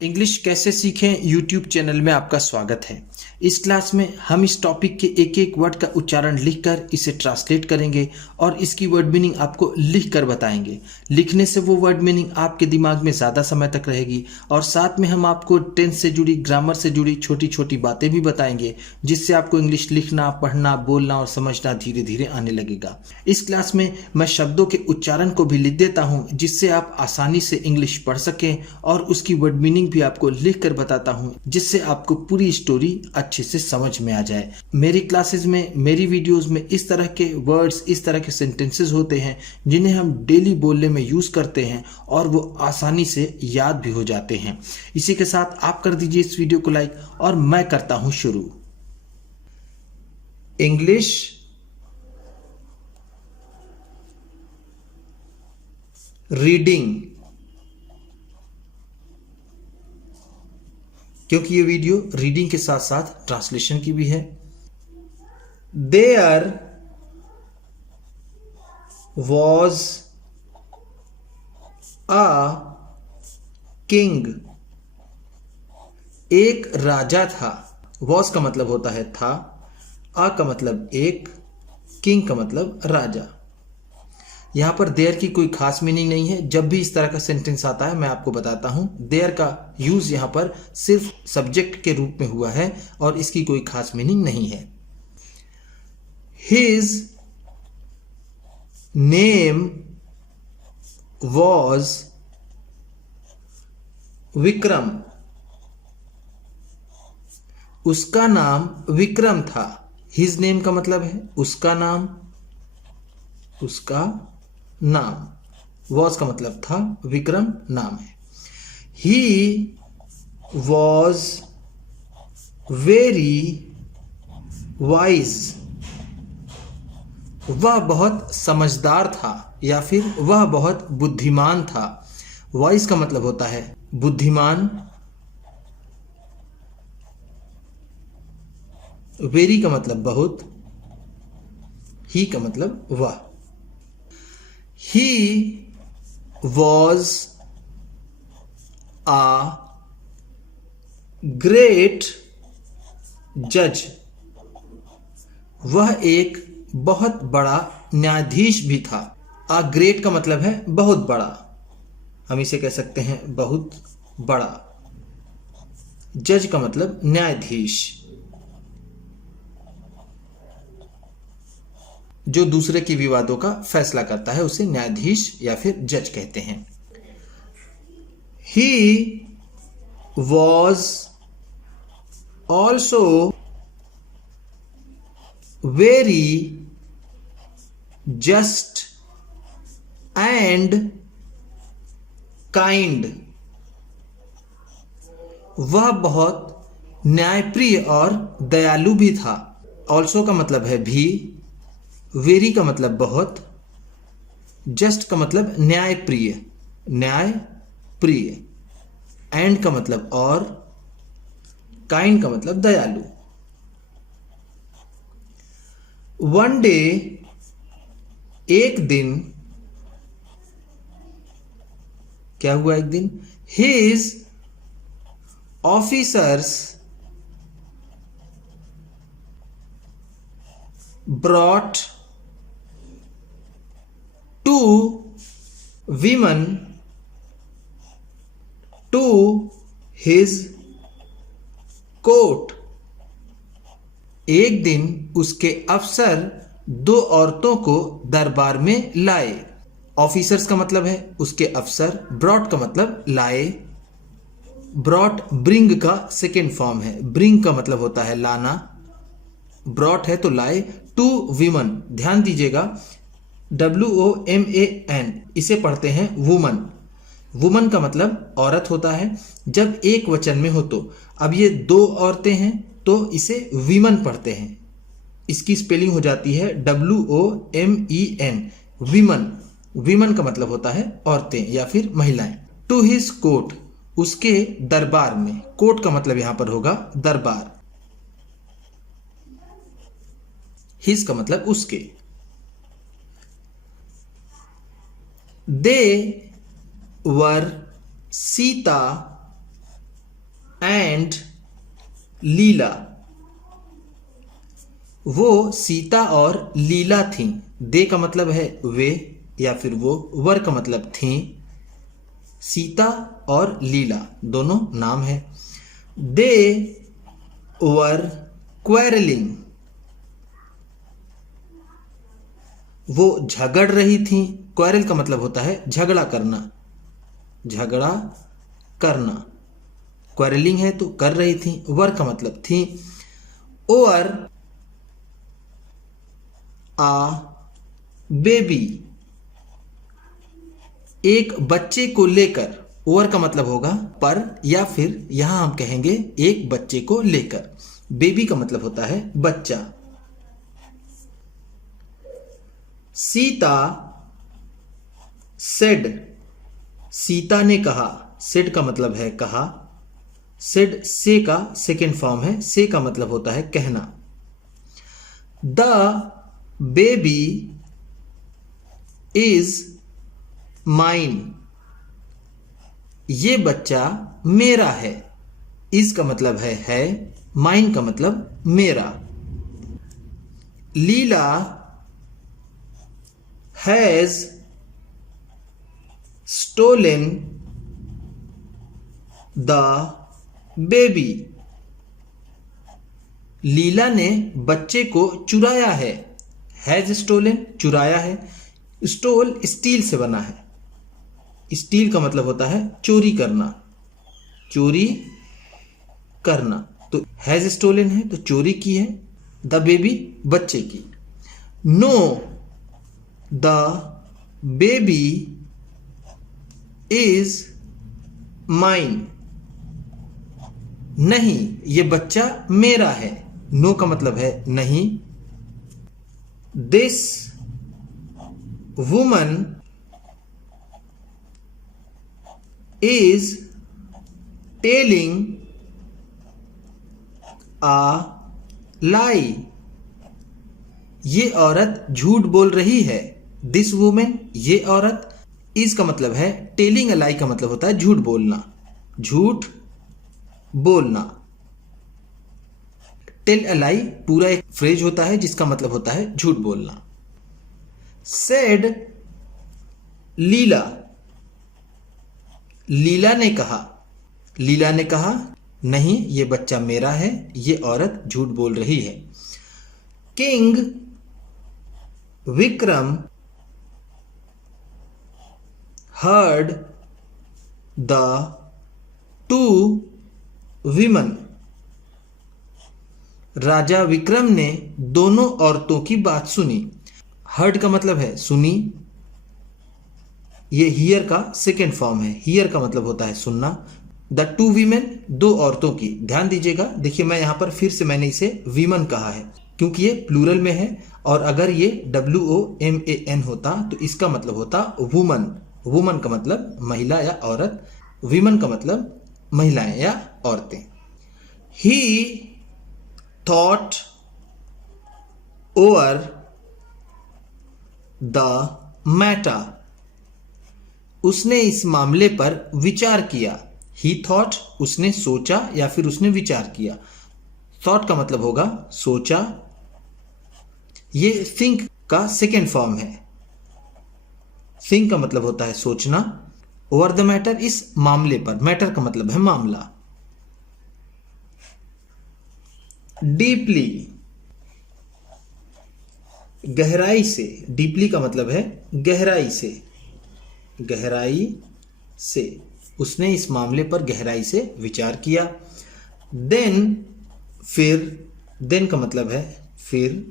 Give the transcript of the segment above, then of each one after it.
English कैसे सीखें YouTube channel में आपका स्वागत है। इस क्लास में हम इस टॉपिक के एक एक वर्ड का उच्चारण लिखकर इसे ट्रांसलेट करेंगे और इसकी वर्ड मीनिंग आपको लिख कर बताएंगे। लिखने से वो वर्ड मीनिंग आपके दिमाग में ज़्यादा समय तक रहेगी और साथ में हम आपको टेंस से जुड़ी, ग्रामर से जुड़ी छोटी छोटी बातें भी बताएंगे, जिससे आपको इंग्लिश लिखना, पढ़ना, बोलना और समझना धीरे धीरे आने लगेगा। इस क्लास में मैं शब्दों के उच्चारण को भी लिख देता हूँ, जिससे आप आसानी से इंग्लिश पढ़ सकें और उसकी वर्ड मीनिंग भी आपको लिख कर बताता हूं, जिससे आपको पूरी स्टोरी अच्छे से समझ में आ जाए। मेरी क्लासेस में, मेरी वीडियोस में इस तरह के वर्ड्स, इस तरह के सेंटेंसेस होते हैं जिन्हें हम डेली बोलने में यूज करते हैं और वो आसानी से याद भी हो जाते हैं। इसी के साथ आप कर दीजिए इस वीडियो को लाइक और मैं करता हूं शुरू। इंग्लिश रीडिंग, क्योंकि ये वीडियो रीडिंग के साथ साथ ट्रांसलेशन की भी है। देयर वॉज अ किंग, एक राजा था। वॉज का मतलब होता है था, आ का मतलब एक, किंग का मतलब राजा। यहां पर देयर की कोई खास मीनिंग नहीं है। जब भी इस तरह का सेंटेंस आता है मैं आपको बताता हूं। देयर का यूज यहां पर सिर्फ सब्जेक्ट के रूप में हुआ है और इसकी कोई खास मीनिंग नहीं है। हिज नेम वॉज विक्रम, उसका नाम विक्रम था। हिज नेम का मतलब है उसका नाम, उसका नाम। वॉज का मतलब था, विक्रम नाम है। ही वॉज वेरी वाइज, वह बहुत समझदार था या फिर वह बहुत बुद्धिमान था। वाइज का मतलब होता है बुद्धिमान। वेरी का मतलब बहुत, ही का मतलब वह। He was a great judge, वह एक बहुत बड़ा न्यायाधीश भी था। आ ग्रेट का मतलब है बहुत बड़ा, हम इसे कह सकते हैं बहुत बड़ा। जज का मतलब न्यायाधीश, जो दूसरे के विवादों का फैसला करता है उसे न्यायाधीश या फिर जज कहते हैं। He was also very just and kind, वह बहुत न्यायप्रिय और दयालु भी था। ऑल्सो का मतलब है भी, वेरी का मतलब बहुत, जस्ट का मतलब न्याय प्रिय, न्याय प्रिय, एंड का मतलब और, काइंड का मतलब दयालु। वन डे, एक दिन, क्या हुआ एक दिन? His officers brought two women to his court, एक दिन उसके अफसर दो औरतों को दरबार में लाए। ऑफिसर्स का मतलब है उसके अफसर, ब्रॉट का मतलब लाए। ब्रॉट ब्रिंग का सेकेंड फॉर्म है, ब्रिंग का मतलब होता है लाना, ब्रॉट है तो लाए। टू वीमन, ध्यान दीजिएगा, WOMAN, इसे पढ़ते हैं वुमन। वुमन का मतलब औरत होता है जब एक वचन में हो तो। अब ये दो औरतें हैं तो इसे वीमन पढ़ते हैं। इसकी स्पेलिंग हो जाती है WOMEN, वीमन। वीमन का मतलब होता है औरतें या फिर महिलाएं। टू हिज कोर्ट, उसके दरबार में। कोर्ट का मतलब यहां पर होगा दरबार। हिज का मतलब उसके। They were Sita एंड लीला। वो सीता और लीला थीं। दे का मतलब है वे या फिर वो, वर का मतलब थीं। सीता और लीला दोनों नाम है। दे वर क्वेरलिंग। वो झगड़ रही थीं। क्वेरल का मतलब होता है झगड़ा करना, झगड़ा करना। क्वेरलिंग है तो कर रही थी, वर का मतलब थी। ओवर आ बेबी, एक बच्चे को लेकर। ओवर का मतलब होगा पर, या फिर यहां हम कहेंगे एक बच्चे को लेकर। बेबी का मतलब होता है बच्चा। सीता सेड, सीता ने कहा। सेड का मतलब है कहा। सेड से का सेकेंड फॉर्म है। से का मतलब होता है कहना। द बेबी इज माइन, ये बच्चा मेरा है। इज का मतलब है, माइन का मतलब मेरा। लीला हैज स्टोलन द बेबी, लीला ने बच्चे को चुराया है। हैज स्टोलन चुराया है। स्टोल स्टील से बना है। स्टील का मतलब होता है चोरी करना, चोरी करना। तो हैज स्टोलन है तो चोरी की है। द बेबी बच्चे की। Know the baby is mine, नहीं ये बच्चा मेरा है। नो का मतलब है नहीं। दिस वुमन इज टेलिंग आ लाई, ये औरत झूठ बोल रही है। दिस वुमेन ये औरत। इज का मतलब है टेलिंग अ लाई का मतलब होता है झूठ बोलना, झूठ बोलना। टेल अ लाई पूरा एक फ्रेज होता है जिसका मतलब होता है झूठ बोलना। सेड लीला, लीला ने कहा। लीला ने कहा नहीं ये बच्चा मेरा है, ये औरत झूठ बोल रही है। King Vikram heard the two women, राजा विक्रम ने दोनों औरतों की बात सुनी। हर्ड का मतलब है सुनी। ये हियर का सेकेंड फॉर्म है। हियर का मतलब होता है सुनना। द टू वीमेन दो औरतों की। ध्यान दीजिएगा, देखिए मैं यहां पर फिर से मैंने इसे वीमन कहा है क्योंकि ये प्लूरल में है, और अगर ये WOMAN होता तो इसका मतलब होता वुमन। वुमन का मतलब महिला या औरत, वीमन का मतलब महिलाएं या औरतें। ही थॉट ओवर द मैटर, उसने इस मामले पर विचार किया। ही थॉट उसने सोचा या फिर उसने विचार किया। थॉट का मतलब होगा सोचा। ये थिंक का सेकेंड फॉर्म है। थिंक का मतलब होता है सोचना। ओवर द मैटर इस मामले पर। मैटर का मतलब है मामला। डीपली गहराई से। डीपली का मतलब है गहराई से। गहराई से उसने इस मामले पर गहराई से विचार किया। देन फिर। देन का मतलब है फिर।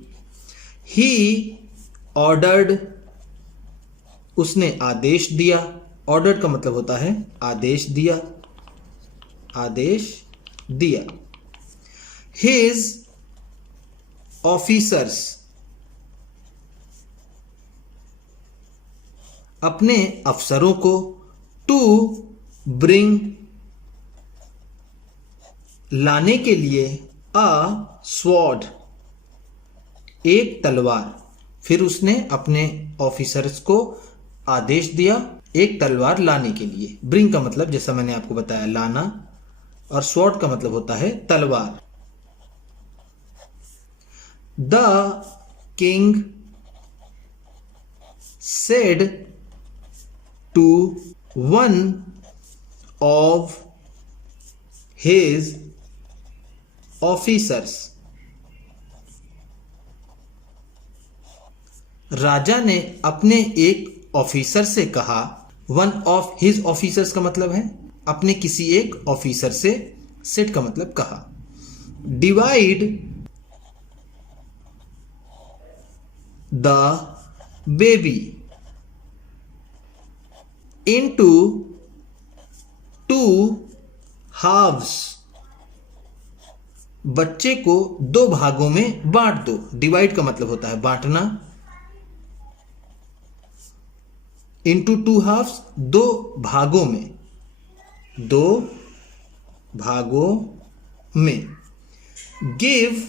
ही ऑर्डर्ड उसने आदेश दिया। ऑर्डर्ड का मतलब होता है आदेश दिया। आदेश दिया। हिज ऑफिसर्स अपने अफसरों को। टू ब्रिंग लाने के लिए। अ स्वॉर्ड एक तलवार। फिर उसने अपने ऑफिसर्स को आदेश दिया एक तलवार लाने के लिए। ब्रिंग का मतलब जैसा मैंने आपको बताया लाना, और स्वॉर्ड का मतलब होता है तलवार। The king said to one of his officers, राजा ने अपने एक ऑफिसर से कहा। वन ऑफ हिज ऑफिसर्स का मतलब है अपने किसी एक ऑफिसर से, सेट का मतलब कहा। Divide the baby into two halves, बच्चे को दो भागों में बांट दो। डिवाइड का मतलब होता है बांटना। into two halves, दो भागों में, दो भागों में। give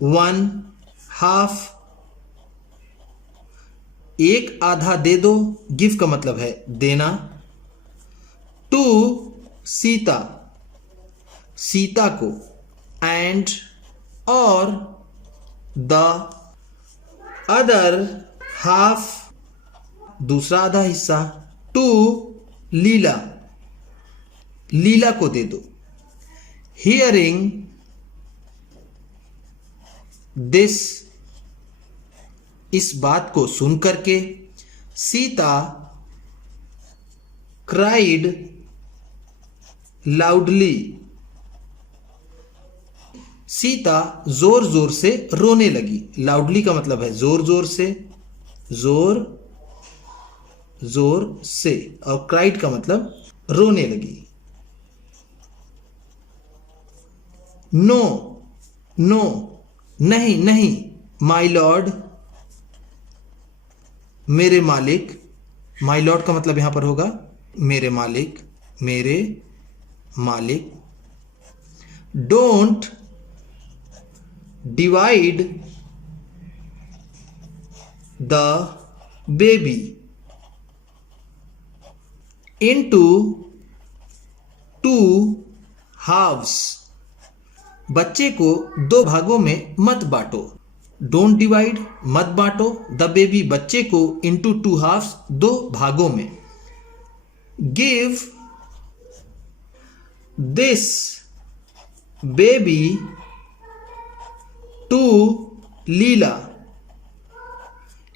one half, एक आधा दे दो। गिव का मतलब है देना। टू सीता, सीता को। एंड और द अदर हाफ, दूसरा आधा हिस्सा। टू लीला, लीला को दे दो। हियरिंग दिस, इस बात को सुन करके। सीता क्राइड लाउडली, सीता जोर जोर से रोने लगी। लाउडली का मतलब है जोर जोर से, जोर जोर से। और क्राइड का मतलब रोने लगी। नो नो, नहीं नहीं। माई लॉर्ड, मेरे मालिक। माई लॉर्ड का मतलब यहां पर होगा मेरे मालिक, मेरे मालिक। Don't divide the baby into two halves, बच्चे को दो भागों में मत बांटो। डोंट डिवाइड, मत बांटो। द बेबी, बच्चे को। इनटू टू हाफ्स, दो भागों में। गिव दिस बेबी टू लीला,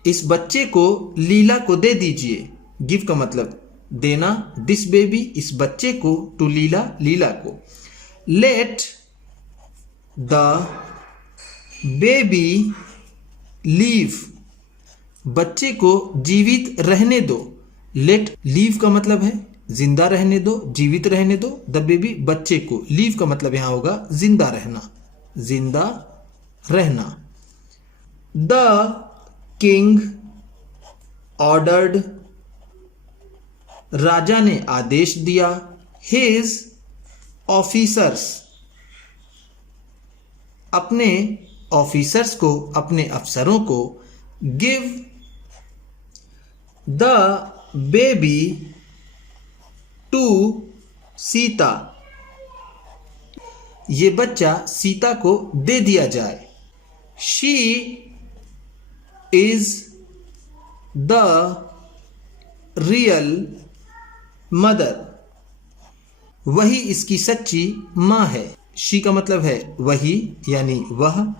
इस बच्चे को लीला को दे दीजिए। गिव का मतलब देना। दिस बेबी, इस बच्चे को। टू लीला, लीला को। लेट द बेबी लीव, बच्चे को जीवित रहने दो। लेट, लीव का मतलब है जिंदा रहने दो, जीवित रहने दो। द बेबी, बच्चे को। लीव का मतलब यहां होगा जिंदा रहना, जिंदा रहना। द किंग ऑर्डर्ड, राजा ने आदेश दिया। हिज ऑफिसर्स, अपने ऑफिसर्स को, अपने अफसरों को। Give the baby to Sita, ये बच्चा सीता को दे दिया जाए। She is the real mother, वही इसकी सच्ची मां है। शी का मतलब है वही, यानी वह।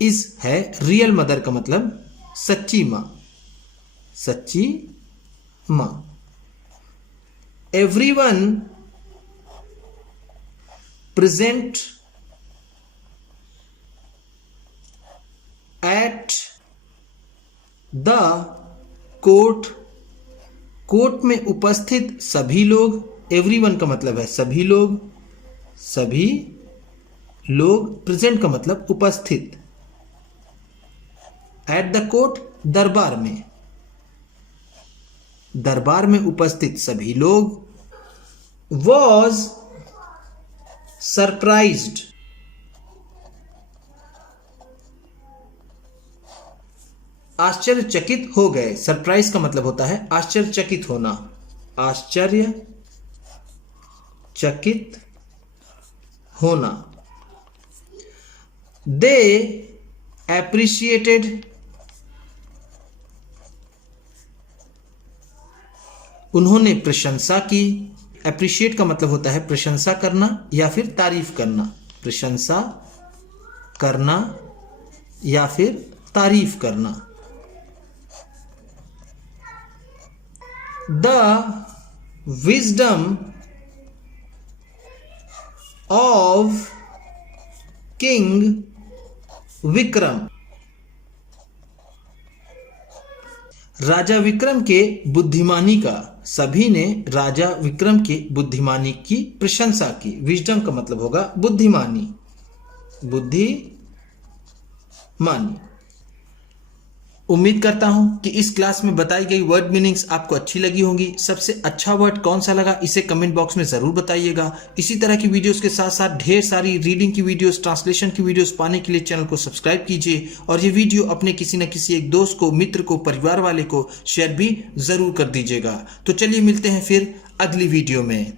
इज है रियल मदर का मतलब सच्ची मां, सच्ची मां। Everyone present at the court, court में उपस्थित सभी लोग। एवरीवन का मतलब है सभी लोग, सभी लोग। प्रेजेंट का मतलब उपस्थित। एट द कोर्ट, दरबार में, दरबार में उपस्थित सभी लोग। वॉज सरप्राइज्ड, आश्चर्यचकित हो गए। सरप्राइज का मतलब होता है आश्चर्यचकित होना, आश्चर्य चकित होना। दे एप्रिशिएटेड, उन्होंने प्रशंसा की। एप्रिशिएट का मतलब होता है प्रशंसा करना या फिर तारीफ करना। प्रशंसा करना या फिर तारीफ करना। The wisdom of king Vikram, राजा विक्रम के बुद्धिमानी का, सभी ने राजा विक्रम के बुद्धिमानी की प्रशंसा की। विजडम का मतलब होगा बुद्धिमानी, बुद्धिमानी। उम्मीद करता हूं कि इस क्लास में बताई गई वर्ड मीनिंग्स आपको अच्छी लगी होंगी। सबसे अच्छा वर्ड कौन सा लगा इसे कमेंट बॉक्स में जरूर बताइएगा। इसी तरह की वीडियोस के साथ साथ ढेर सारी रीडिंग की वीडियोस, ट्रांसलेशन की वीडियोस पाने के लिए चैनल को सब्सक्राइब कीजिए और ये वीडियो अपने किसी न किसी एक दोस्त को, मित्र को, परिवार वाले को शेयर भी जरूर कर दीजिएगा। तो चलिए मिलते हैं फिर अगली वीडियो में।